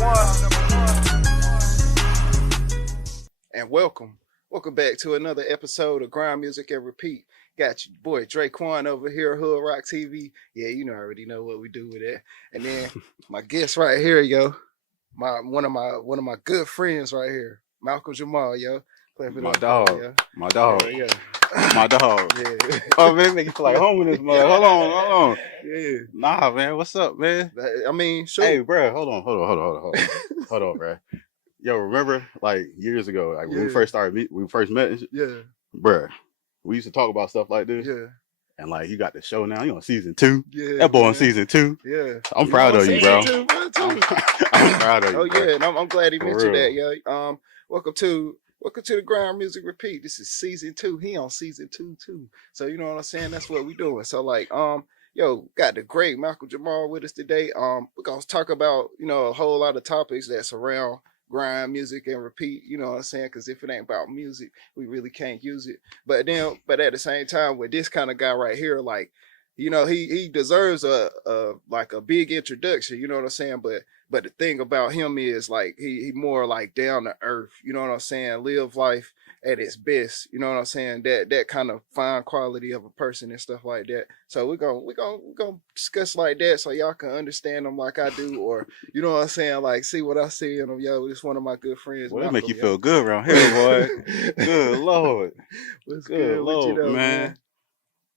And welcome back to another episode of Grind.Music.Repeat. Got your boy Draquan over here, HoodRockTV. Yeah, you know, I already know what we do with that. And then my guest right here, yo, one of my good friends right here, Malcom Jamal, yo. My dog, yo. my dog, yeah. my dog. Yeah. Oh man, make you feel like home in this mud. Hold on. Yeah. Nah, man, what's up, man? I mean, sure. Hey, bro, hold on, bro. Yo, remember like years ago, like when we first met, bro, we used to talk about stuff like this. Yeah. And like you got the show now, you on season 2. Yeah. That boy on season 2. Yeah. I'm proud of you, bro. I'm proud of you. Oh bro. Yeah, and I'm glad he mentioned that, yo. Welcome to the Grind.Music.Repeat. This is season 2. He on season 2 too. So you know what I'm saying? That's what we doing. So like, yo, got the great Malcom Jamal with us today. We're gonna talk about, you know, a whole lot of topics that surround grind music and repeat, you know what I'm saying? Because if it ain't about music, we really can't use it. But at the same time, with this kind of guy right here, like, you know, he deserves a big introduction, you know what I'm saying? But the thing about him is like he more like down to earth, you know what I'm saying? Live life at its best, you know what I'm saying? That kind of fine quality of a person and stuff like that. So we're gonna discuss like that so y'all can understand him like I do, or you know what I'm saying, like see what I see in him. Yo, this one of my good friends. Well, that make you feel good around here, boy. Good Lord. What's good Lord, you know, man?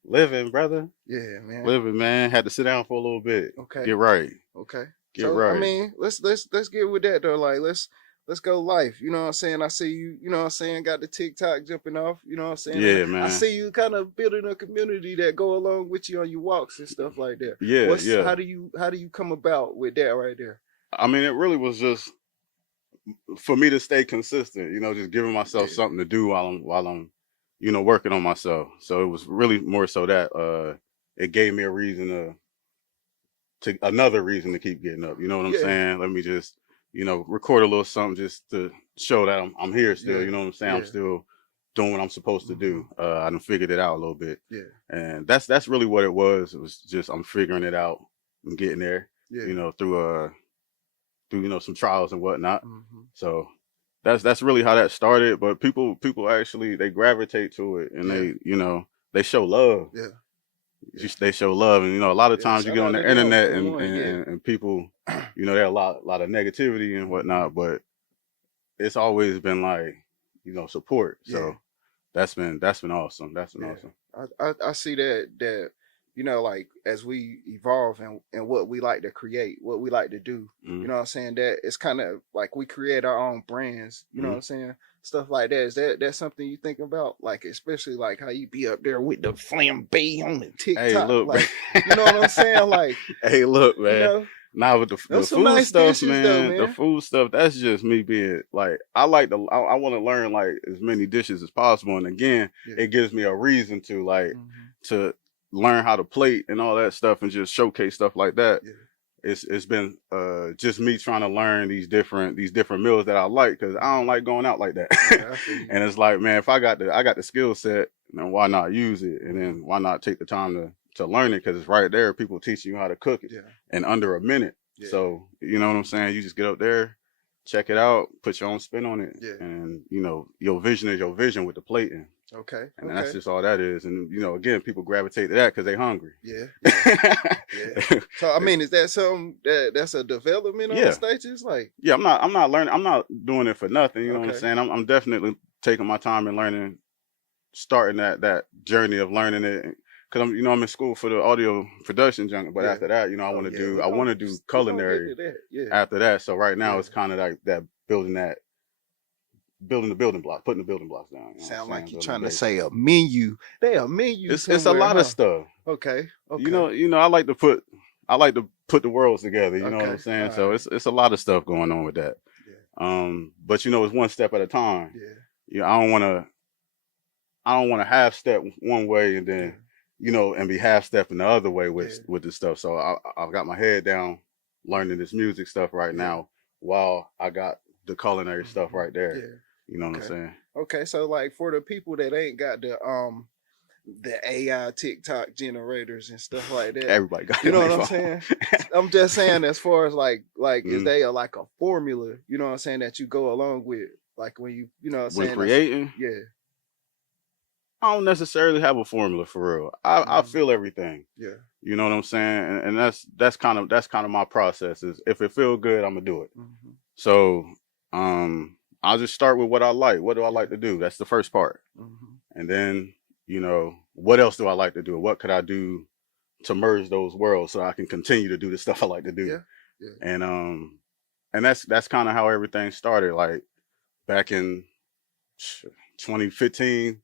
Living, brother. Yeah, man. Living, man. Had to sit down for a little bit. Okay. Get right. Okay. Get right. I mean, let's get with that though. Like let's go life. You know what I'm saying? I see you, you know what I'm saying, got the TikTok jumping off, you know what I'm saying? Yeah, man. I see you kind of building a community that go along with you on your walks and stuff like that. Yeah. How do you come about with that right there? I mean, it really was just for me to stay consistent, you know, just giving myself something to do while I'm, you know, working on myself. So it was really more so that it gave me a reason another reason to keep getting up. You know what I'm saying? Let me just, you know, record a little something just to show that I'm here still. You know what I'm saying? I'm still doing what I'm supposed to do. I done figured it out a little bit. Yeah. And that's really what it was. It was just I'm figuring it out and getting there. Yeah. You know, through you know some trials and whatnot. So that's really how that started. But people actually they gravitate to it and they, you know, they show love. Yeah. They show love, and you know, a lot of times you get on the internet and people, you know, there are a lot of negativity and whatnot, but it's always been like, you know, support. So that's been awesome. That's been awesome. I see that you know, like as we evolve and what we like to create, what we like to do, you know what I'm saying? That it's kind of like we create our own brands, you know what I'm saying? Stuff like that. Is that something you think about? Like, especially like how you be up there with the flambe on the TikTok. Hey, look, like, you know what I'm saying? Like, hey, look, man. You know, now with the food nice stuff, man, man, the food stuff, that's just me being like, I want to learn like as many dishes as possible. And again, it gives me a reason to like, to learn how to plate and all that stuff and just showcase stuff like that. Yeah. It's been just me trying to learn these different meals that I like, because I don't like going out like that. And it's like, man, if I got the skill set, then why not use it? And then why not take the time to learn it? Because it's right there. People teaching you how to cook it in under a minute. Yeah. So you know what I'm saying? You just get up there, check it out, put your own spin on it, and you know your vision is your vision with the plating. Okay. And that's just all that is. And, you know, again, people gravitate to that because they're hungry. Yeah. So, I mean, is that something that's a development on the stages? Like, yeah, I'm not learning. I'm not doing it for nothing. You know what I'm saying? I'm definitely taking my time and learning, starting that journey of learning it. Because I'm in school for the audio production jungle. But after that, you know, I want to do culinary after that. So right now it's kind of like that building the building block, putting the building blocks down. Sound like you're trying to say a menu. They a menu. It's a lot of stuff. Okay. You know, I like to put the worlds together. You know what I'm saying? So it's a lot of stuff going on with that. Yeah. But you know, it's one step at a time. Yeah. You know, I don't want to half step one way and then you know and be half stepping the other way with this stuff. So I've got my head down learning this music stuff right now while I got the culinary stuff right there. Yeah. You know what I'm saying? Okay, so like for the people that ain't got the AI TikTok generators and stuff like that. Everybody got You it know on what their I'm phone. saying? I'm just saying, as far as like is Mm. they like a formula? You know what I'm saying, that you go along with, like when you know what I'm When saying? creating, Yeah. I don't necessarily have a formula for real. I feel everything. Yeah. You know what I'm saying? And that's kind of my process. Is if it feel good, I'm gonna do it. Mm-hmm. So I'll just start with what I like. What do I like to do? That's the first part. Mm-hmm. And then, what else do I like to do? What could I do to merge those worlds so I can continue to do the stuff I like to do? Yeah. Yeah. And that's kind of how everything started. Like back in 2015, Mm-hmm.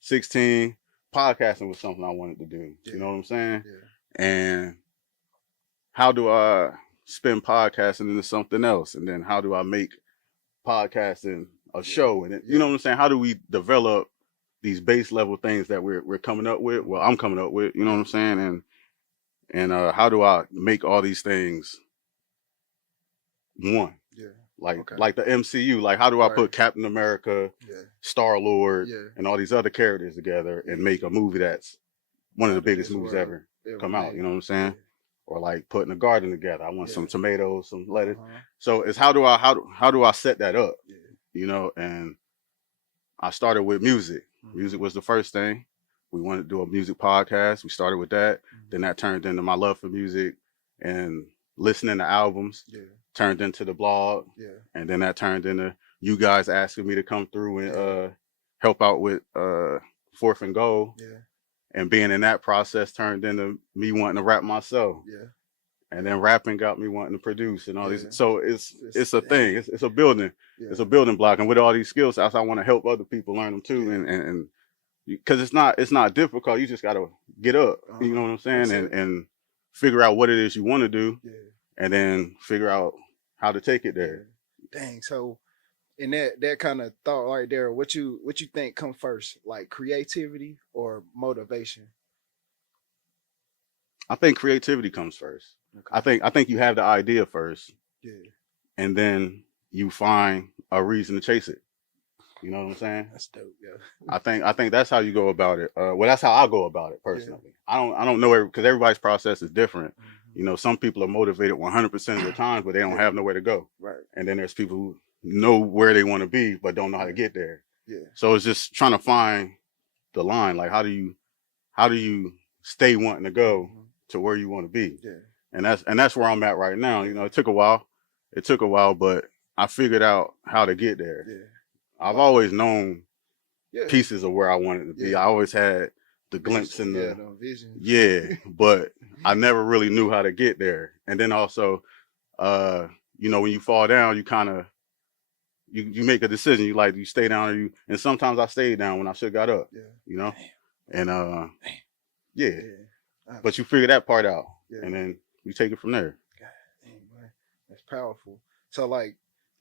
16, podcasting was something I wanted to do. Yeah. You know what I'm saying? Yeah. And how do I spin podcasting into something else? And then how do I make podcasting a show? And you know what I'm saying? How do we develop these base level things that we're coming up with? Well, I'm coming up with, you know what I'm saying? And how do I make all these things one? Yeah. Like the MCU, like how do I put Captain America, Star-Lord, and all these other characters together and make a movie that's one of the biggest movies ever come out, you know what I'm saying? Or like putting a garden together. I want some tomatoes, some lettuce. So it's how do I set that up? You know, and I started with music. Music was the first thing. We wanted to do a music podcast. We started with that. Then that turned into my love for music and listening to albums. Turned into the blog. And then that turned into you guys asking me to come through and help out with Fourth and Goal. And being in that process turned into me wanting to rap myself. And then rapping got me wanting to produce and all these. So it's a thing. It's a building. It's a building block. And with all these skills, I want to help other people learn them too. And because it's not difficult. You just got to get up. You know what I'm saying? And figure out what it is you want to do. And then figure out how to take it there. Dang. So in that kind of thought right there, what you think come first, like creativity or motivation? I think creativity comes first. Okay. I think you have the idea first. And then you find a reason to chase it. You know what I'm saying? That's dope. I think that's how you go about it. Well, that's how I go about it personally. I don't know because everybody's process is different. You know, some people are motivated 100% of the time, but they don't have nowhere to go. Right. And then there's people who know where they want to be, but don't know how to get there. So it's just trying to find the line. Like, how do you stay wanting to go to where you want to be? And that's where I'm at right now. You know, it took a while, but I figured out how to get there. I've always known pieces of where I wanted to be. I always had the glimpse in the vision. But I never really knew how to get there. And then also, you know, when you fall down, you kind of you make a decision. You stay down and sometimes I stayed down when I should have got up. You know, and but you figure that part out, and then you take it from there. God dang, man. That's powerful. So like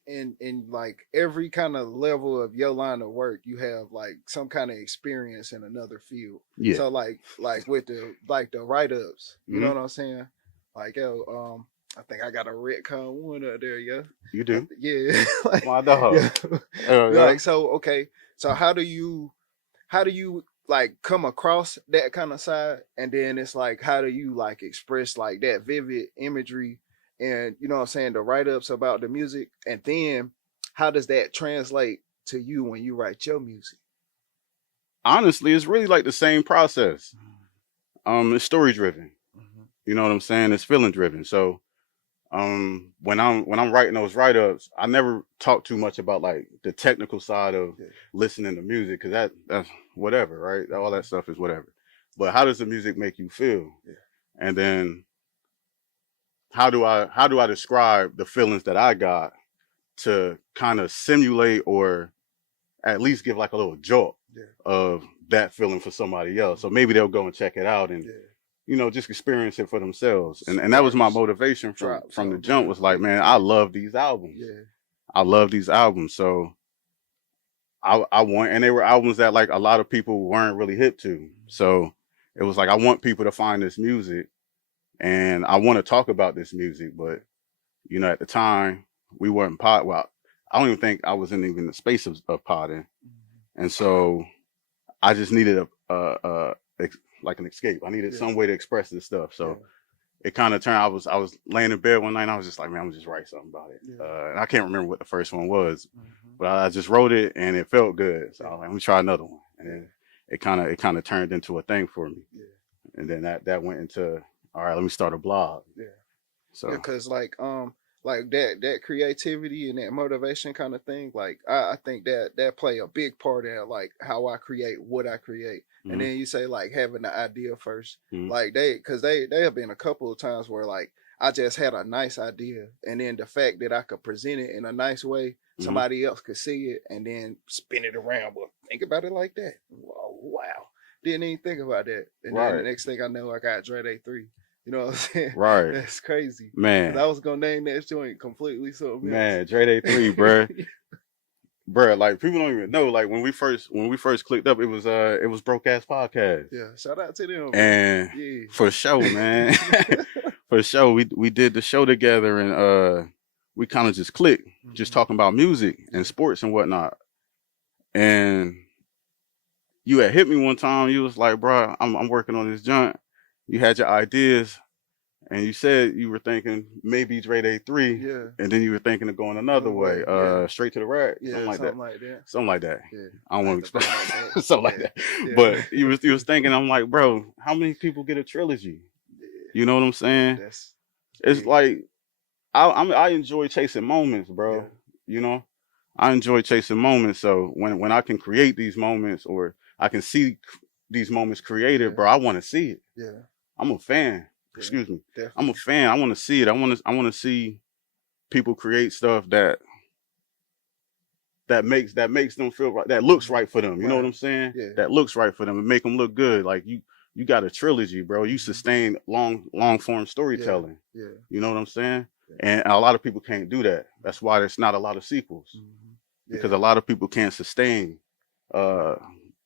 in like every kind of level of your line of work, you have like some kind of experience in another field. So like with the write-ups, you know what I'm saying? Like I think I got a Redcon one up there, You do? Like, my dog. Like so, okay. So how do you like come across that kind of side, and then it's like how do you like express like that vivid imagery and you know what I'm saying, the write-ups about the music, and then how does that translate to you when you write your music? Honestly, it's really like the same process. It's story driven. You know what I'm saying? It's feeling driven. So when I'm writing those write-ups, I never talk too much about like the technical side of listening to music, because that's whatever, right? All that stuff is whatever. But how does the music make you feel? And then how do I describe the feelings that I got to kind of simulate or at least give like a little jolt of that feeling for somebody else? So maybe they'll go and check it out and you know, just experience it for themselves. And that was my motivation from the jump, was like, man, I love these albums. I love these albums. So I want, and they were albums that like a lot of people weren't really hip to. So it was like, I want people to find this music and I want to talk about this music. But, you know, at the time we weren't well, I don't even think I was in even the space of podding. And so I just needed like an escape. I needed Yeah. some way to express this stuff. So Yeah. it kind of turned. I was laying in bed one night and I was just like, man, I'm just write something about it. Yeah. And I can't remember what the first one was, Mm-hmm. but I just wrote it and it felt good. So I Yeah. was like, let me try another one. And Yeah. then it kind of turned into a thing for me. Yeah. And then that went into, all right, let me start a blog. Yeah. So Because like that creativity and that motivation kind of thing, like I think that play a big part in like how I create what I create. Mhm. And then you say like having the idea 1st, Mhm. like they have been a couple of times where like I just had a nice idea, and then the fact that I could present it in a nice way, somebody else could see it and then spin it around. But think about it like that. Wow. Didn't even think about that. And then the Right. next thing I know, I got Dre 3. You know what I'm saying? Right. That's crazy. Man. 'Cause I was gonna name that joint completely something Man, else. Dre 3, bruh. Bruh, like people don't even know. Like when we first clicked up, it was Broke Ass Podcast. Yeah, shout out to them. And yeah. for sure, man. For sure. We did the show together and we kind of just clicked, just talking about music and sports and whatnot. And you had hit me one time, you was like, bro, I'm working on this joint. You had your ideas. And you said you were thinking maybe Dre 3, Yeah. and then you were thinking of going another way, straight to the rack, Yeah, something like that. Something like that. Yeah. I don't want to explain that. something like that. Yeah. But you was thinking, I'm like, bro, how many people get a trilogy? Yeah. You know what I'm saying? It's yeah. like I enjoy chasing moments, bro. Yeah. You know, I enjoy chasing moments. So when I can create these moments or I can see these moments created, bro, I want to see it. Yeah. I'm a fan. Yeah, Excuse me. definitely. I'm a fan. I want to see it. I want to see people create stuff that makes them feel right. That looks right for them. You know what I'm saying? Yeah. That looks right for them and make them look good. Like you got a trilogy, bro. You sustain long form storytelling. Yeah. You know what I'm saying? Yeah. And a lot of people can't do that. That's why there's not a lot of sequels because a lot of people can't sustain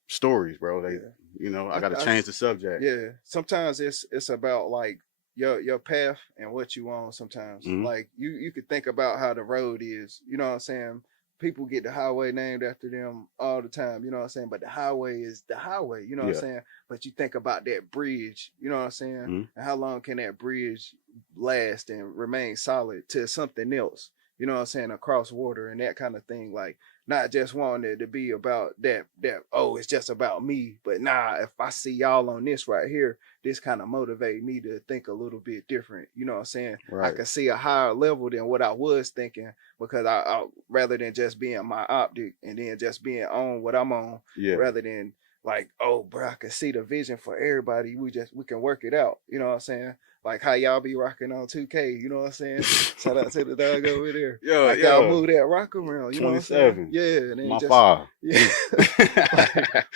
stories, bro. They you know, I got to change the subject. Yeah. Sometimes it's about like your path and what you want sometimes. Like you could think about how the road is, you know what I'm saying? People get the highway named after them all the time, you know what I'm saying? But the highway is the highway, you know what I'm saying? But you think about that bridge, you know what I'm saying? And how long can that bridge last and remain solid to something else, you know what I'm saying, across water and that kind of thing. Like not just wanting it to be about that oh, it's just about me, but nah, if I see y'all on this right here, this kind of motivate me to think a little bit different, you know what I'm saying? Right. I can see a higher level than what I was thinking because I rather than just being my optic and then just being on what I'm on, rather than like, oh, bro, I can see the vision for everybody. We can work it out, you know what I'm saying? Like how y'all be rocking on 2K, you know what I'm saying? Shout out to the dog over there. Like y'all move that rock around, you know what I'm saying? Yeah, and then my father. Yeah.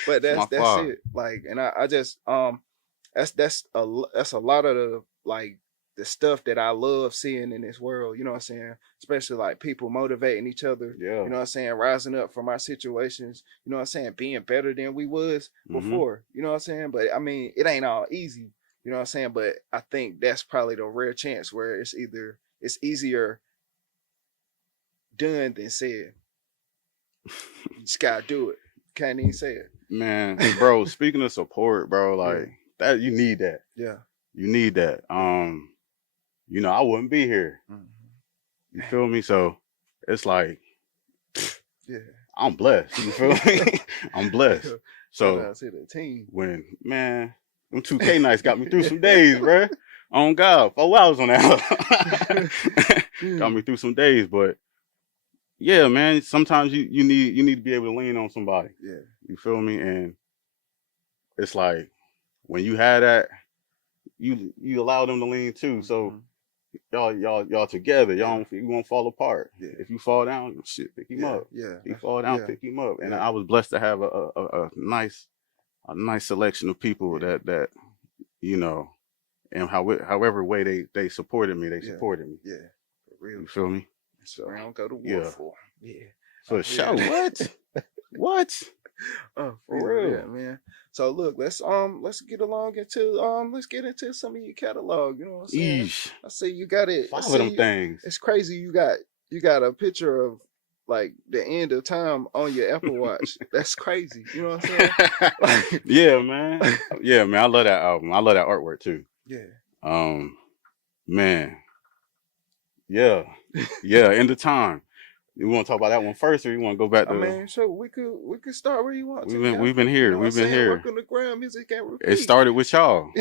But that's it. Like, and I just that's a lot of the like the stuff that I love seeing in this world, you know what I'm saying? Especially like people motivating each other, you know what I'm saying? Rising up from our situations, you know what I'm saying? Being better than we was before, you know what I'm saying? But I mean, it ain't all easy, you know what I'm saying? But I think that's probably the rare chance where it's easier done than said. You just gotta do it. Can't even say it. Man, bro, speaking of support, bro, like that, you need that. Yeah. You need that. You know, I wouldn't be here. You feel me? So it's like, I'm blessed. You feel me? I'm blessed. So shout out to the team. When them 2K nights got me through some days, bro. On God, 4 hours on that. Got me through some days, but yeah, man. Sometimes you need to be able to lean on somebody. Yeah. You feel me? And it's like when you have that, you allow them to lean too. So y'all together. You won't fall apart. Yeah. If you fall down, shit, pick him up. Yeah. If you fall down, pick him up. And I was blessed to have a nice selection of people that you know, and however way they supported me, supported me. Yeah. For real. You feel me? So I don't go to war for. Yeah. For sure. What? Oh, for real. Yeah, man. So look, let's get into some of your catalog. You know what I'm saying? I see you got it. 5 of them things. It's crazy. You got a picture of like the end of time on your Apple Watch. That's crazy. You know what I'm saying? Like, Yeah, man. Yeah, man. I love that album. I love that artwork too. Yeah. Man. Yeah. Yeah. End of time. You want to talk about that one first, or you want to go back I to? mean, so we could start where you want to. We've been here. You know We've been here. Welcome to Grind Music and It Repeat. started with y'all.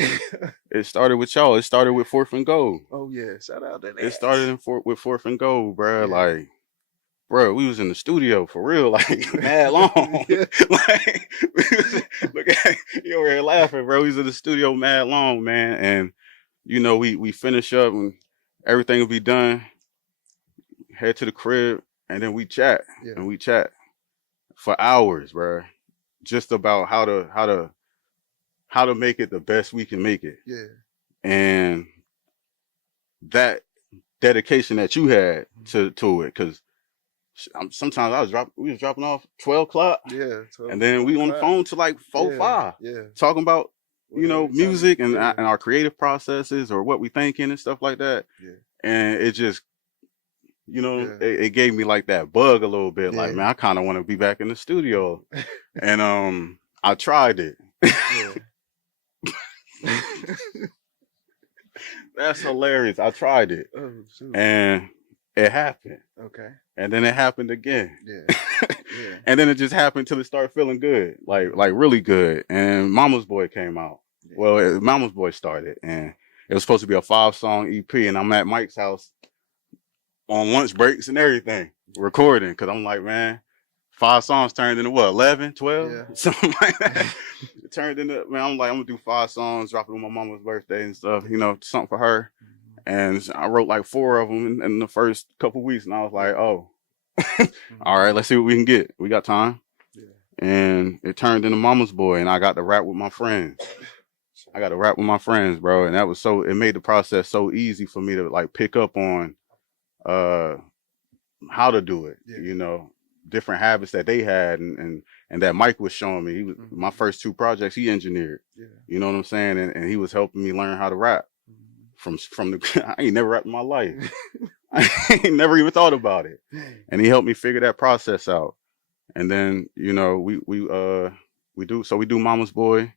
It started with y'all. It started with Fourth and Goal. Oh yeah, shout out to that. It started with Fourth and Goal, bro. Yeah. Like, bro, we was in the studio for real, like mad long. Yeah. Like, look at you over here laughing, bro. We was in the studio mad long, man. And you know, we finish up and everything will be done. Head to the crib, and then we chat. Yeah. And we chat for hours, bro. Just about how to make it the best we can make it. Yeah. And that dedication that you had to it, because sometimes we was dropping off 12 o'clock. Yeah. 12, and then we on the phone till like 4, 5. Yeah. Talking about, you know, music and our creative processes or what we thinking and stuff like that. Yeah. And it just, you know, it gave me like that bug a little bit. Like, man, I kind of want to be back in the studio. And I tried it. Yeah. That's hilarious. I tried it. Oh, shoot. And it happened. Okay. And then it happened again. Yeah. Yeah. And then it just happened till it started feeling good. Like really good. And Mama's Boy came out. Yeah. Well, Mama's Boy started. And it was supposed to be a 5-song EP. And I'm at Mike's house on lunch breaks and everything, recording. Because I'm like, man, 5 songs turned into what, 11, 12? Yeah. Something like that. It turned into, man, I'm like, I'm going to do 5 songs, drop it on my mama's birthday and stuff, you know, something for her. And I wrote like 4 of them in the first couple weeks. And I was like, oh, all right, let's see what we can get. We got time. Yeah. And it turned into Mama's Boy. And I got to rap with my friends. Bro. And that was it made the process so easy for me to like pick up on how to do it, you know, different habits that they had and that Mike was showing me. He was my first 2 projects he engineered. Yeah. You know what I'm saying? And he was helping me learn how to rap. From the I ain't never rapped in my life. I ain't never even thought about it. And he helped me figure that process out. And then, you know, we do Mama's Boy.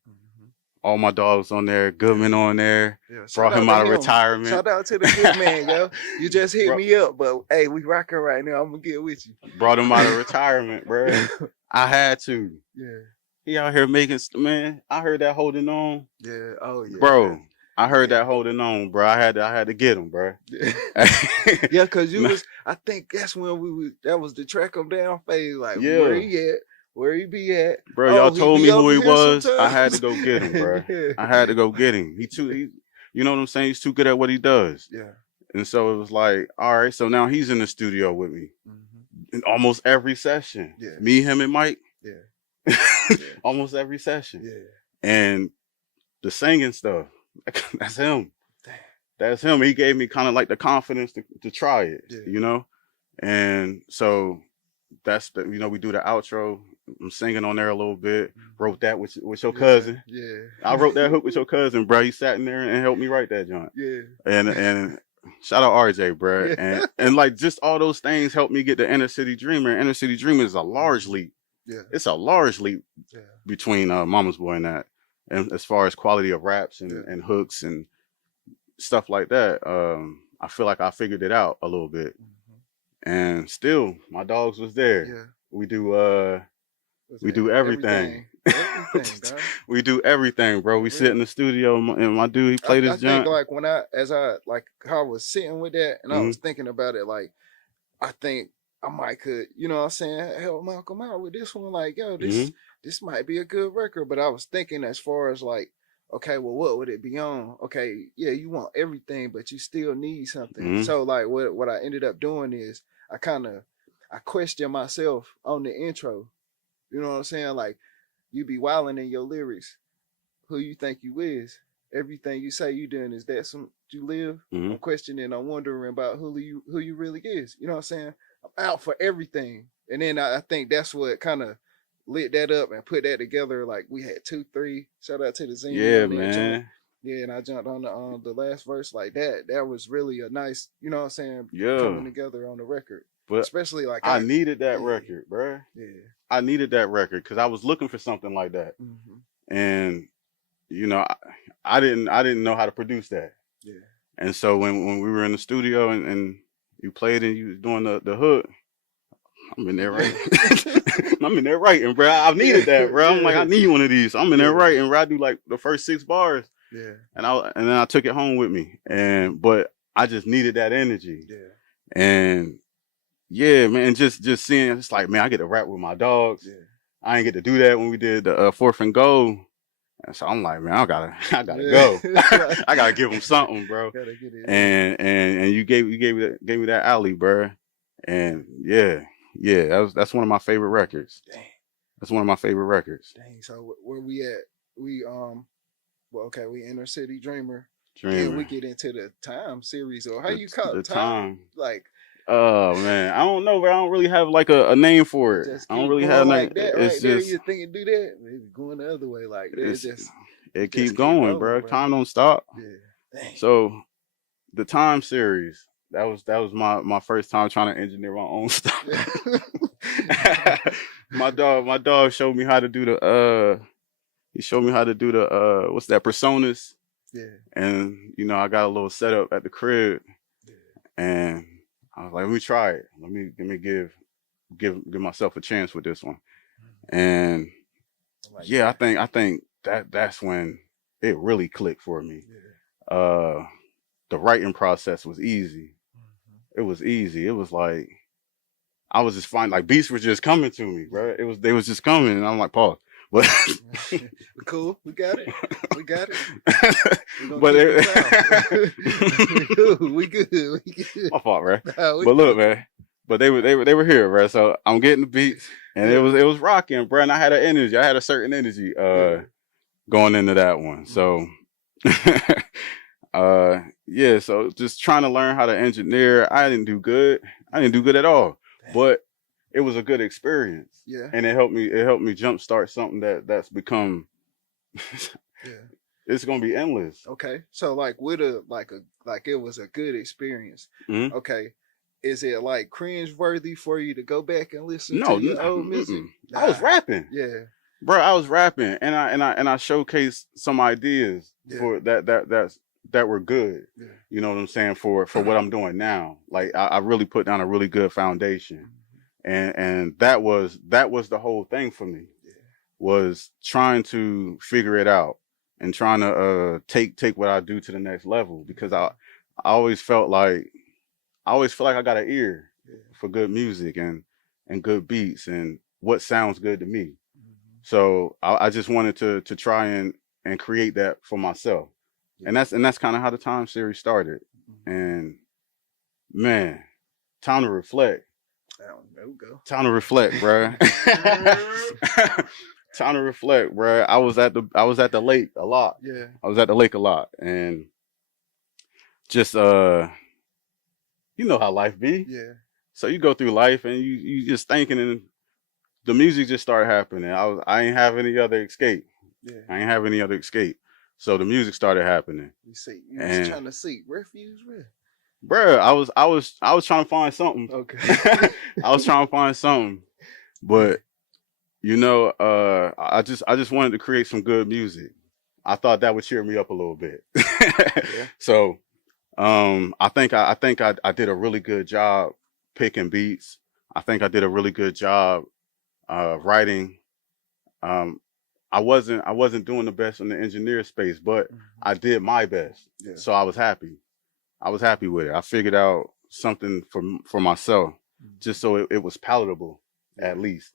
All my dogs on there, Goodman on there. Yeah, brought him out of retirement. Shout out to the good man, yo. You just hit me up, but hey, we rocking right now. I'm gonna get with you. Brought him out of retirement, bro. I had to. Yeah. He out here making, man. I heard that holding on. Yeah. Oh yeah. Bro, man. I heard that holding on, bro. I had to get him, bro. Yeah, cause I think that's when that was the track him down phase. Like, where he at? Where he be at? Bro, y'all told me who he was. Sometimes. I had to go get him, bro. Yeah. I had to go get him. You know what I'm saying? He's too good at what he does. Yeah. And so it was like, all right, so now he's in the studio with me in almost every session. Yeah. Me, him, and Mike. Yeah. Almost every session. Yeah. And the singing stuff, that's him. Damn. That's him. He gave me kind of like the confidence to try it, you know? And so that's we do the outro. I'm singing on there a little bit. Wrote that with your cousin. Yeah. I wrote that hook with your cousin, bro. He sat in there and helped me write that joint. Yeah. And shout out RJ, bro. Yeah. And like just all those things helped me get the Inner City Dreamer. Inner City Dreamer is a large leap. Yeah. It's a large leap between Mama's Boy and that. And as far as quality of raps and hooks and stuff like that, I feel like I figured it out a little bit. And still, my dogs was there. Yeah. We do everything. We do everything, bro. We sit in the studio and my dude, he played his junk. I think like how I was sitting with that and I was thinking about it, like I think I might could, you know what I'm saying, help Malcolm out with this one. Like, yo, this might be a good record. But I was thinking as far as like, okay, well, what would it be on? Okay, yeah, you want everything, but you still need something. So like what I ended up doing is I question myself on the intro. You know what I'm saying? Like, you be wilding in your lyrics. Who you think you is? Everything you say you doing, is that some you live? I'm questioning, I'm wondering about who you really is. You know what I'm saying? I'm out for everything. And then I think that's what kind of lit that up and put that together. Like we had 2, 3. Shout out to the Zine. Yeah, man. Yeah, and I jumped on the last verse like that. That was really a nice, you know what I'm saying, coming together on the record. But especially like I needed that record, bro. Yeah. I needed that record because I was looking for something like that, and you know, I didn't know how to produce that. Yeah. And so when we were in the studio and you played and you was doing the hook, I'm in there writing. I'm in there writing, bro. I needed that, bro. I'm like, I need one of these. I'm in there writing, bro. I do like the first 6 bars. Yeah. And then I took it home with me. But I just needed that energy. Yeah. And yeah, man, just seeing, it's like, man, I get to rap with my dogs. Yeah. I ain't get to do that when we did the 4th and Goal. And so I'm like, man, I gotta go. I gotta give them something, bro. Gotta get it. And you gave me that alley, bro. And yeah, that's one of my favorite records. Dang. That's one of my favorite records. Dang. So where we at? We well, okay, we Inner City Dreamer. Then we get into the Time series, or how you call it? Time? Like, oh man, I don't know, but I don't really have like a name for it. I don't really have like that. It's right just there, you think it do that, maybe going the other way. Like it keep going, bro. Time don't stop. Yeah. Dang. So the Time series, that was my first time trying to engineer my own stuff. my dog showed me how to do the he showed me how to do the what's that, personas. Yeah. And you know, I got a little setup at the crib. Yeah. And I was like, let me try it. Let me give myself a chance with this one. And I think that's when it really clicked for me. Yeah. The writing process was easy. It was easy. It was like I was just finding, like, beats were just coming to me, bro. They was just coming, and I'm like, pause. But cool, we got it. But we good. My fault, bro. But look, man. But they were here, bro. So I'm getting the beats, and it was rocking, bro. And I had an energy. I had a certain energy going into that one. So so just trying to learn how to engineer. I didn't do good at all. But it was a good experience. Yeah. And it helped me jumpstart something that's become it's gonna be endless. Okay. So like with it was a good experience. Mm-hmm. Okay. Is it like cringe worthy for you to go back and listen to your old music? Nah. I was rapping. Yeah. Bro, I was rapping and I showcased some ideas for that were good. Yeah. You know what I'm saying? For what I'm doing now. Like I really put down a really good foundation. And that was the whole thing for me. Yeah. Was trying to figure it out and trying to take what I do to the next level, because I always felt like I got an ear for good music and good beats and what sounds good to me. Mm-hmm. So I just wanted to try and create that for myself. Yeah. And that's kind of how the Time series started. Mm-hmm. And man, time to reflect. Time to reflect, bro. Time to reflect, bro. I was at the lake a lot. Yeah. I was at the lake a lot, and just you know how life be. Yeah. So you go through life and you just thinking, and the music just started happening. I ain't have any other escape. Yeah. I ain't have any other escape. So the music started happening. You was trying to seek refuge, man. Bro, I was trying to find something. Okay. I was trying to find something, but you know, I just wanted to create some good music. I thought that would cheer me up a little bit. Yeah. So, I think I did a really good job picking beats. I think I did a really good job writing. I wasn't doing the best in the engineer space, but I did my best. Yeah. So I was happy. I was happy with it. I figured out something for myself, just so it was palatable, at least.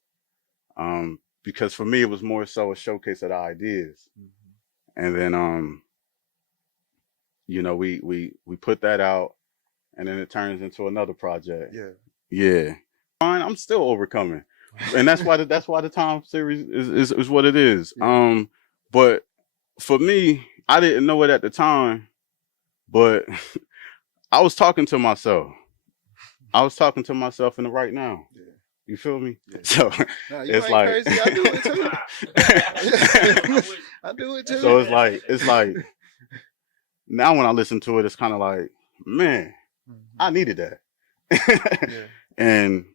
Because for me, it was more so a showcase of the ideas. Mm-hmm. And then, you know, we put that out, and then it turns into another project. Yeah. Yeah. Fine, I'm still overcoming. And that's why the Time series is what it is. Yeah. But for me, I didn't know it at the time, but I was talking to myself. I was talking to myself in the right now. Yeah. You feel me? Yeah. So it's like crazy. I do it too. I do it too. So it's like now when I listen to it, it's kind of like, man, I needed that. Yeah. And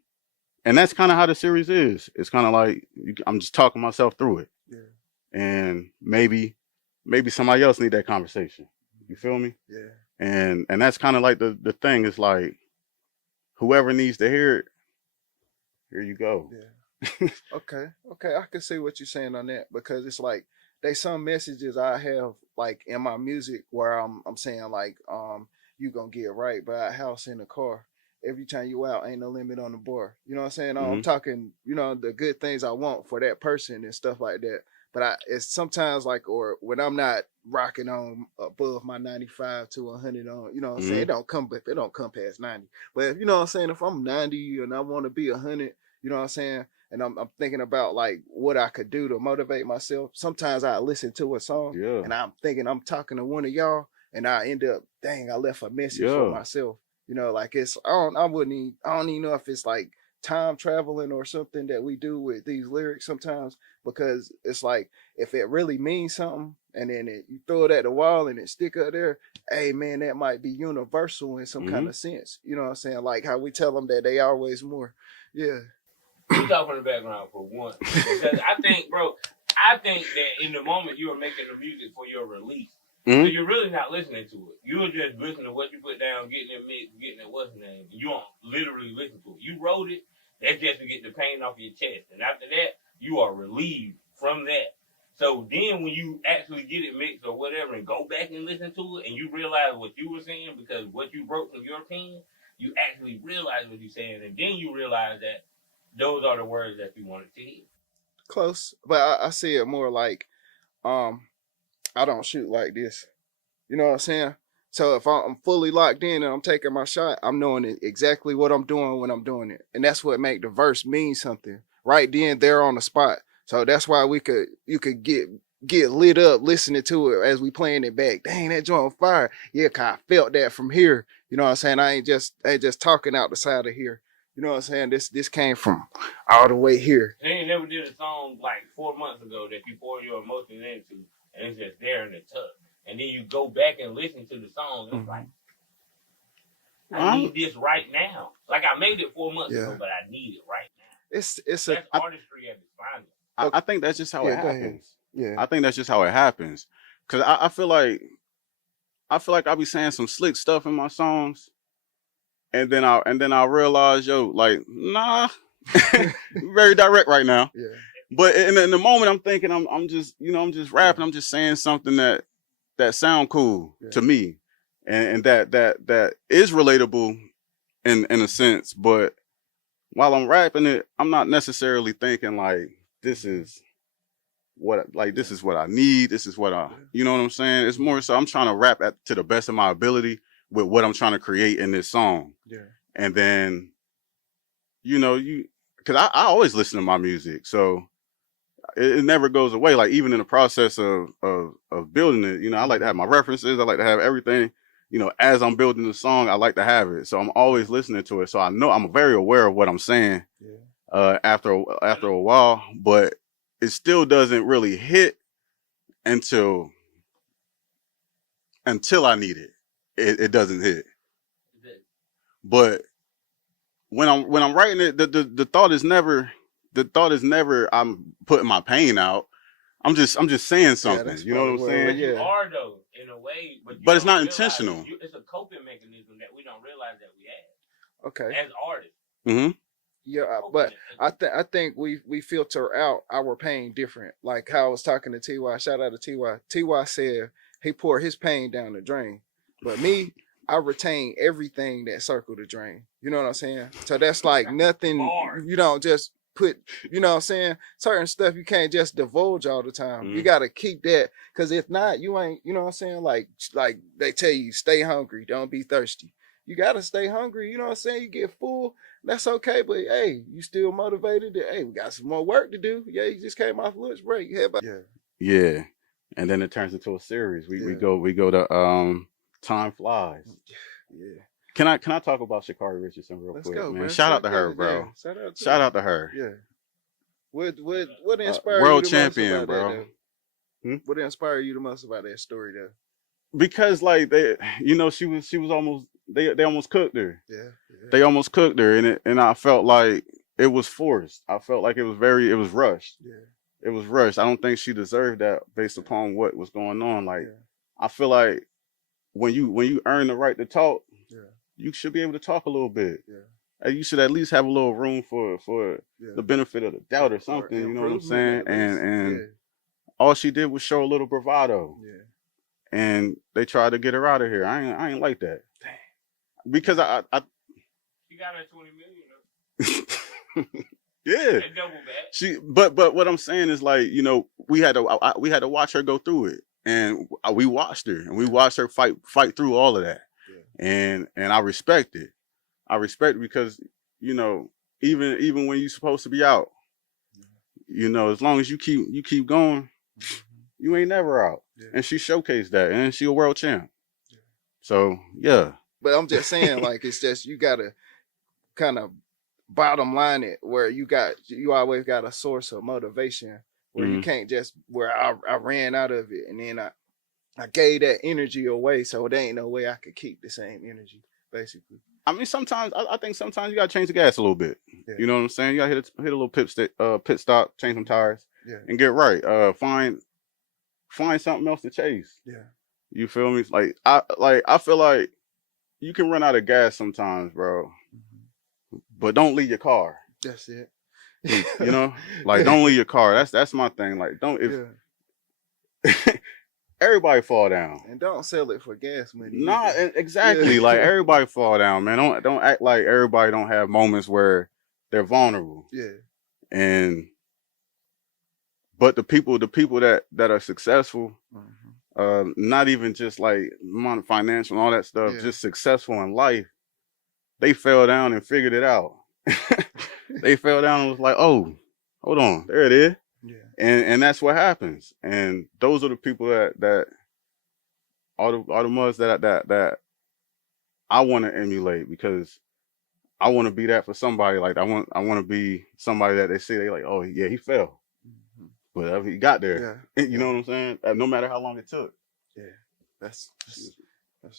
that's kind of how the series is. It's kind of like I'm just talking myself through it. Yeah. And maybe somebody else need that conversation. You feel me? Yeah. And that's kind of like the thing. It's like whoever needs to hear it, here you go. Yeah. Okay. I can see what you're saying on that, because it's like there's some messages I have like in my music where I'm saying like you gonna get right by a house in the car. Every time you out, ain't no limit on the bar. You know what I'm saying? I'm talking, the good things I want for that person and stuff like that. But it's sometimes like, or when I'm not rocking on above my 95 to 100 on, you know what I'm saying? It don't come past 90. But if, you know what I'm saying? If I'm 90 and I want to be 100, you know what I'm saying? And I'm thinking about like what I could do to motivate myself. Sometimes I listen to a song and I'm thinking I'm talking to one of y'all, and I end up, dang, I left a message for myself. Like it's, I don't even know if it's like time traveling or something that we do with these lyrics sometimes, because it's like if it really means something and then you throw it at the wall and it stick up there, hey man, that might be universal in some kind of sense. You know what I'm saying? Like how we tell them that they always more. Yeah. You talk from the background for one, because I think that in the moment you are making the music for your release. So you're really not listening to it. You're just listening to what you put down, getting it mixed, getting it what's the name. You don't literally listen to it. You wrote it. That's just to get the pain off your chest. And after that, you are relieved from that. So then when you actually get it mixed or whatever and go back and listen to it and you realize what you were saying because what you wrote from your pen, you actually realize what you're saying. And then you realize that those are the words that you wanted to hear. Close. But I see it more like, I don't shoot like this. You know what I'm saying? So if I'm fully locked in and I'm taking my shot, I'm knowing exactly what I'm doing when I'm doing it. And that's what make the verse mean something. Right then, there on the spot. So that's why you could get lit up listening to it as we playing it back. Dang, that joint on fire. Yeah, 'cause I felt that from here. You know what I'm saying? I ain't just talking out the side of here. You know what I'm saying? This came from all the way here. They ain't never did a song like 4 months ago that you pour your emotions into, and it's just there in the tub. And then you go back and listen to the song, and it's like, I need this right now. Like I made it 4 months ago, but I need it right now. That's artistry at its finest. I think that's just how it happens. Yeah, I think that's just how it happens. Cause I feel like I be saying some slick stuff in my songs, and then I realize, like, nah, very direct right now. Yeah. But in the moment, I'm thinking I'm just rapping. I'm just saying something that sound cool to me, and that is relatable in a sense. But while I'm rapping it, I'm not necessarily thinking like this is what I need. This is what you know what I'm saying? It's more so I'm trying to rap to the best of my ability with what I'm trying to create in this song. Yeah. And then, because I always listen to my music, so it never goes away. Like even in the process of building it, I like to have my references. I like to have everything. As I'm building the song, I like to have it. So I'm always listening to it. So I know I'm very aware of what I'm saying. After a while, but it still doesn't really hit until I need it. It doesn't hit. But when I'm writing it, the thought is never I'm putting my pain out. I'm just saying something. You know what I'm saying? You are though, in a way, but it's not intentional. It's a coping mechanism that we don't realize that we have. Okay. As artists. Mm-hmm. Yeah, but I think we filter out our pain different. Like how I was talking to TY. Shout out to TY. TY said he poured his pain down the drain, but me, I retain everything that circled the drain. You know what I'm saying? So that's like nothing. You don't just put. You know what I'm saying? Certain stuff you can't just divulge all the time. You got to keep that, because if not, you ain't. You know what I'm saying? Like they tell you, stay hungry, don't be thirsty. You gotta stay hungry. You know what I'm saying? You get full. That's okay, but hey, you still motivated. Hey, we got some more work to do. Yeah, you just came off lunch break. Yeah, and then it turns into a series. We go to Time Flies. Yeah. Can I talk about Sha'Carri Richardson real quick, man? Man. Shout out to her, bro. Shout out to her. Yeah. What inspired world you the champion, most about bro? That, what inspired you the most about that story, though? Because like she was almost they almost cooked her. Yeah. They almost cooked her, and I felt like it was forced. I felt like it was rushed. Yeah. It was rushed. I don't think she deserved that based upon what was going on. Like, I feel like when you earn the right to talk, you should be able to talk a little bit. Yeah. And you should at least have a little room for the benefit of the doubt or something. You know what I'm saying? And all she did was show a little bravado. Yeah. And they tried to get her out of here. I ain't like that. Dang. Because I She got her 20 million. Yeah. That double back. But what I'm saying is, like, you know, we had to watch her go through it, and we watched her, and we watched her fight through all of that, and I respect it. I respect it because, you know, even when you're supposed to be out, you know, as long as you keep going, you ain't never out. And she showcased that, and she a world champ. So yeah. But I'm just saying, like, it's just you gotta kind of bottom line it where you always got a source of motivation where you can't just where I ran out of it and then I gave that energy away, so there ain't no way I could keep the same energy, basically. I mean, sometimes I think sometimes you gotta change the gas a little bit. Yeah. You know what I'm saying? You gotta hit a little pit stop, change some tires, and get right. Find something else to chase. Yeah. You feel me? I feel like you can run out of gas sometimes, bro. But don't leave your car. That's it. You know, like, don't leave your car. That's my thing. Like, don't everybody fall down. And don't sell it for gas money. Nah, exactly. Like, everybody fall down, man. Don't act like everybody don't have moments where they're vulnerable. Yeah. But the people that are successful, not even just like financial and all that stuff, just successful in life, they fell down and figured it out. They fell down and was like, oh, hold on, there it is. Yeah. And that's what happens. And those are the people that all the mothers that I want to emulate, because I want to be that for somebody. Like, I want to be somebody that they say they like, oh yeah, he fell, but he got there. You know what I'm saying? No matter how long it took. Yeah, that's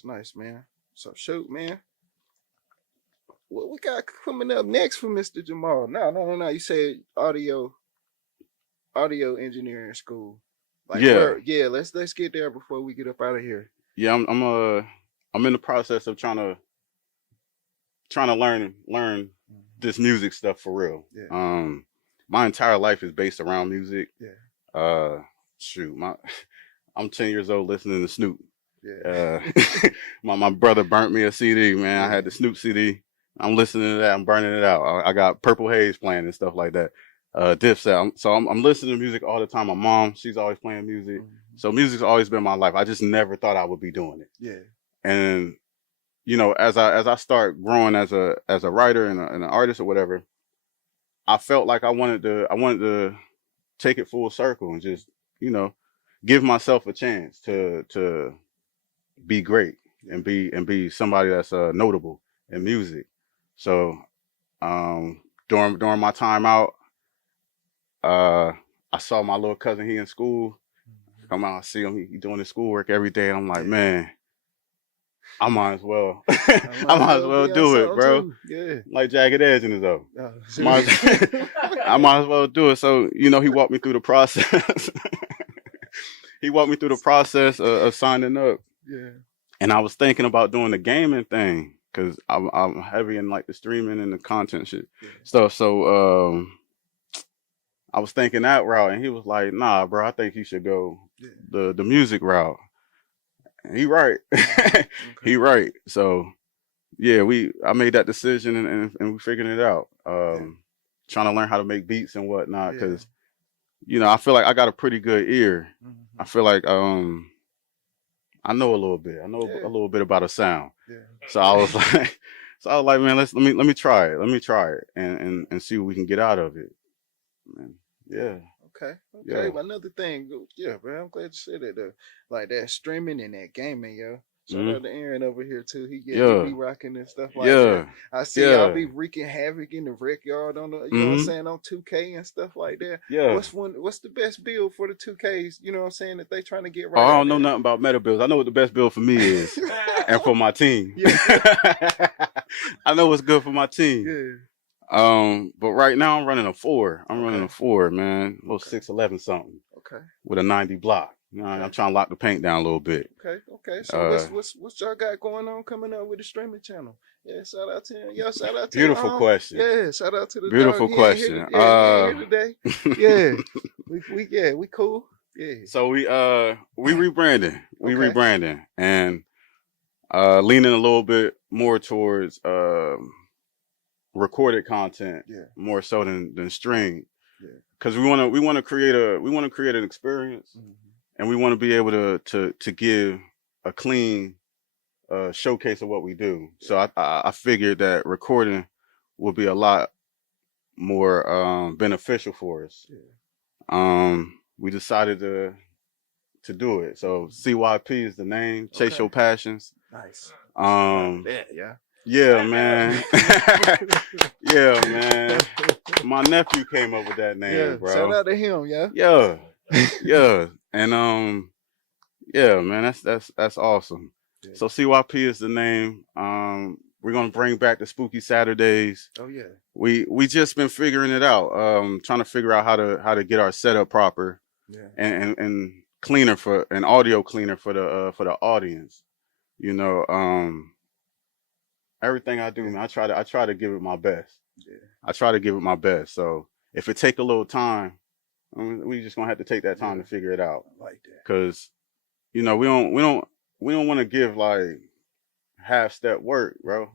nice, man. So shoot, man. What we got coming up next for Mr. Jamal? No. You said audio engineering school. Like, let's get there before we get up out of here. Yeah, I'm in the process of trying to learn this music stuff for real. Yeah. My entire life is based around music. Yeah. I'm 10 years old listening to Snoop. Yeah. My brother burnt me a CD, man. I had the Snoop CD. I'm listening to that. I'm burning it out. I got Purple Haze playing and stuff like that. Dipset. So I'm listening to music all the time. My mom, she's always playing music. So music's always been my life. I just never thought I would be doing it. Yeah. And, you know, as I start growing as a writer and an artist or whatever, I felt like I wanted to take it full circle and just, you know, give myself a chance to be great and be somebody that's notable in music. So during my time out, I saw my little cousin, he in school. Come out, I see him, he doing his schoolwork every day. And I'm like, man, I might as well do it, bro. Yeah. Like Jagged Edge in his own. I might as well do it. So, you know, he walked me through the process. He walked me through the process of signing up. Yeah. And I was thinking about doing the gaming thing, because I'm heavy in like the streaming and the content stuff. So I was thinking that route, and he was like, nah, bro, I think you should go the music route. And he right. He right. So yeah, I made that decision and we figured it out. Trying to learn how to make beats and whatnot, because you know, I feel like I got a pretty good ear. I feel like I know a little bit. I know a little bit about a sound. Yeah. So I was like, man, let me try it. Let me try it and see what we can get out of it. Man. Yeah. Okay. Yeah. Another thing, yeah, bro. I'm glad you said that. Like that streaming and that gaming, yo. Shout out to Aaron over here too. He he be rocking and stuff like yeah. that. I see y'all be wreaking havoc in the rec yard on the, you know what I'm saying, on 2K and stuff like that. Yeah. What's the best build for the 2Ks? You know what I'm saying, that they trying to get right. Oh, I don't know nothing about meta builds. I know what the best build for me is, and for my team. I know what's good for my team. Yeah. But right now I'm running a 4. I'm running a 4, man. A little 6'11" something. Okay. With a 90 block. You know, I'm trying to lock the paint down a little bit. Okay. So what's y'all got going on coming up with the streaming channel? Yeah, shout out to him. Yo, shout out to beautiful question. Yeah, shout out to the beautiful dog. question. Here today. Yeah, we cool. Yeah. So we rebranding. We rebranding and leaning a little bit more towards recorded content, more so than stream. Yeah. Because we want to create an experience, and we want to be able to give a clean showcase of what we do. So I figured that recording would be a lot more beneficial for us. We decided to do it. So CYP is the name. Chase Your Passions. Nice. Yeah, man. Yeah, man. My nephew came up with that name, bro. Shout out to him, Yeah. And yeah, man, that's awesome. Yeah. So CYP is the name. We're gonna bring back the Spooky Saturdays. Oh yeah. We just been figuring it out. Trying to figure out how to get our setup proper. Yeah. And cleaner for an audio cleaner for the audience. You know, everything I do, man, I try to give it my best. Yeah. I try to give it my best. So if it take a little time, we just gonna have to take that time to figure it out. I like that. Cause, you know, we don't want to give like half step work, bro.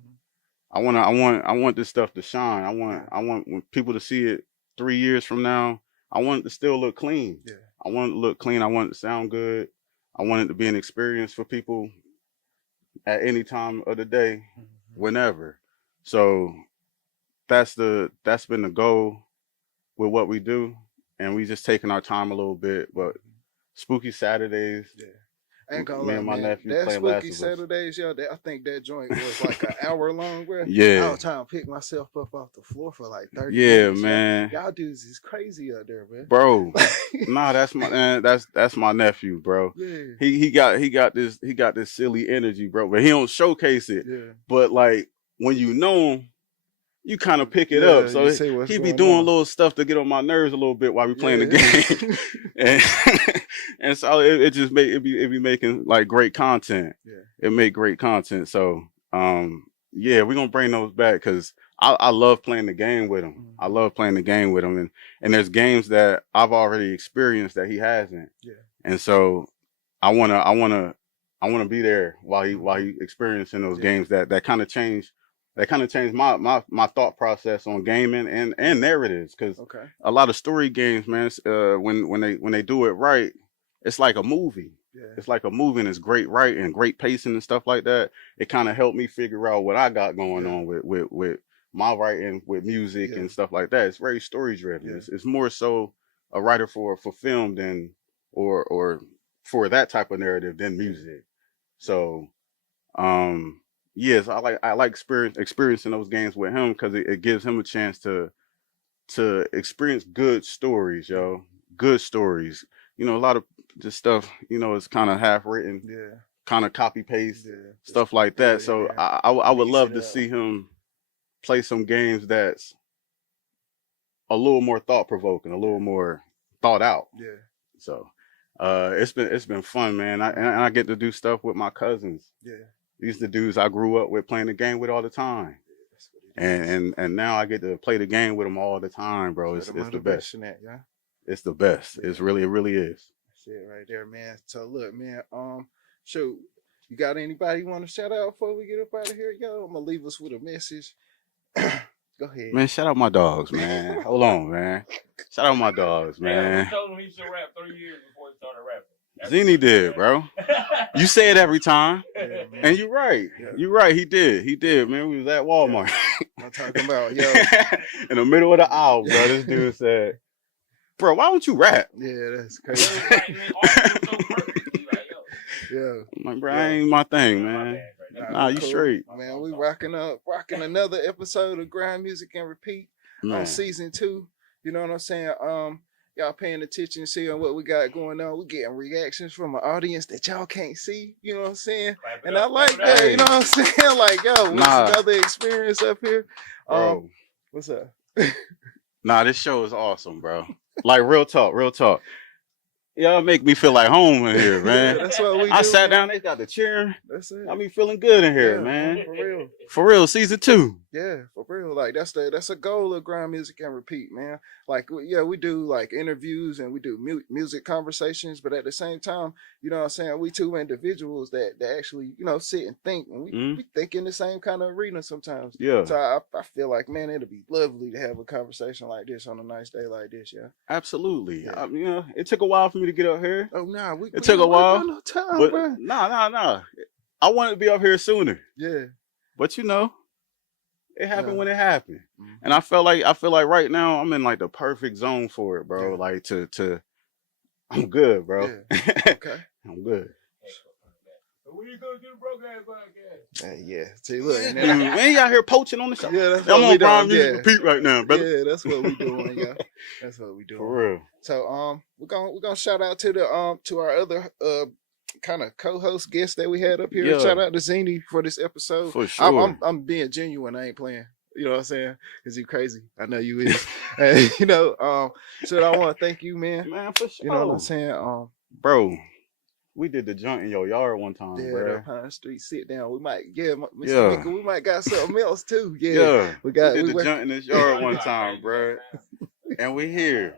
I want this stuff to shine. I want people to see it 3 years from now. I want it to still look clean. Yeah. I want it to look clean. I want it to sound good. I want it to be an experience for people at any time of the day, whenever. So that's been the goal with what we do, and we just taking our time a little bit. But Spooky Saturdays, I ain't gonna me lie, and my man. nephew That playing Spooky Last Saturdays, I think that joint was like an hour long, bro. Yeah. I was trying to pick myself up off the floor for like 30 Yeah, minutes. man. Y'all dudes is crazy out there, man. Bro. Nah, that's my nephew, bro. Yeah. He got this silly energy, bro. But he don't showcase it. Yeah. But like when you know him, you kind of pick it up. So he be doing little stuff to get on my nerves a little bit while we playing the game. and so it be making like great content. Yeah. It make great content. So we're gonna bring those back because I love playing the game with him. I love playing the game with him, and there's games that I've already experienced that he hasn't. Yeah. And so I wanna be there while he experiencing those games that kind of change. That kind of changed my thought process on gaming and narratives, because a lot of story games, man, when they do it right, it's like a movie. Yeah. It's like a movie, and it's great writing, great pacing and stuff like that. It kind of helped me figure out what I got going on with my writing, with music and stuff like that. It's very story driven. Yeah. It's more so a writer for film than or for that type of narrative than music. So yes, I like experiencing those games with him because it gives him a chance to experience good stories, yo. Good stories. You know, a lot of this stuff, you know, is kind of half written, kind of copy paste, stuff like that. So I would love to see him play some games that's a little more thought provoking, a little more thought out. Yeah. So it's been fun, man. And I get to do stuff with my cousins. Yeah. These are the dudes I grew up with playing the game with all the time. And now I get to play the game with them all the time, bro. It's the best. It's the best. It really is. That's it right there, man. So look, man, shoot, you got anybody you want to shout out before we get up out of here? Yo, I'm gonna leave us with a message. Go ahead. Man, shout out my dogs, man. Hold on, man. Shout out my dogs, man. I told him he should rap 3 years before he started rapping. Zini did, bro. You say it every time. Yeah, and you're right. Yeah. You're right. He did, man. We was at Walmart. I'm talking about, yo. In the middle of the aisle, bro, this dude said, bro, why don't you rap? Yeah, that's crazy. Yeah. I'm like, bro, I ain't my thing, man. Nah, you cool. straight. Man, we rocking another episode of Grind Music and Repeat on season 2. You know what I'm saying? Y'all paying attention, seeing what we got going on. We getting reactions from an audience that y'all can't see. You know what I'm saying? And I like that. You know what I'm saying? Like, yo, it's another experience up here. Bro. What's up? Nah, this show is awesome, bro. Like, real talk. Y'all make me feel like home in here, man. Yeah, that's what we do. I sat down, they got the chair. That's it. Got me feeling good in here, man. For real. For real, season 2. Yeah, for real. Like that's a goal of Grind Music and Repeat, man. Like, yeah, we do like interviews and we do music conversations, but at the same time, you know what I'm saying, we two individuals that actually, you know, sit and think, and we think in the same kind of arena sometimes. Yeah. So I feel like, man, it'll be lovely to have a conversation like this on a nice day like this, yeah. Absolutely. Yeah. You know, it took a while for me to get up here. Oh, nah, it took a while. No time, but bro. Nah. I wanted to be up here sooner. Yeah. But you know, it happened when it happened. And I feel like right now I'm in like the perfect zone for it, bro. Yeah. Like to I'm good, bro. Yeah. Okay. I'm good. When you go to the broke ass podcast? Yeah. See, look, we ain't out here poaching on the show. Yeah, that's I'm what on we Grind doing. Music Repeat right now, brother. Yeah, that's what we doing, yeah. That's what we doing. For real. So we're gonna shout out to the to our other kind of co-host guest that we had up here. Yeah. Shout out to Zini for this episode. For sure. I'm being genuine. I ain't playing. You know what I'm saying? Cause you crazy. I know you is. And, you know, so I want to thank you, man. Man, for sure. You know what I'm saying? Bro, we did the joint in your yard one time, bro. Yeah, Pine Street sit down. We might, Mr. Minka, we might got something else too. Yeah. We did the joint in this yard one time, bro. And we here.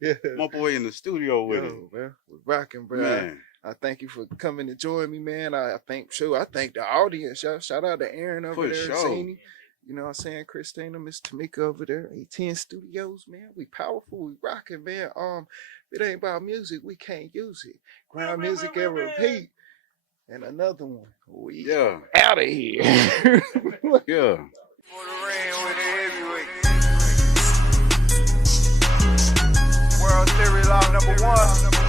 Yeah. My boy in the studio with it. Man. We're rocking, bro. Man. I thank you for coming to join me, man. I thank the audience. Shout out to Aaron over there, Zini. You know what I'm saying? Christina, Miss Tamika over there, A10 Studios, man. We powerful, we rocking, man. If it ain't about music, we can't use it. Grind Music and Repeat. And another one. We out of here. Yeah. For the rain with the heavyweight. World Series law number 1.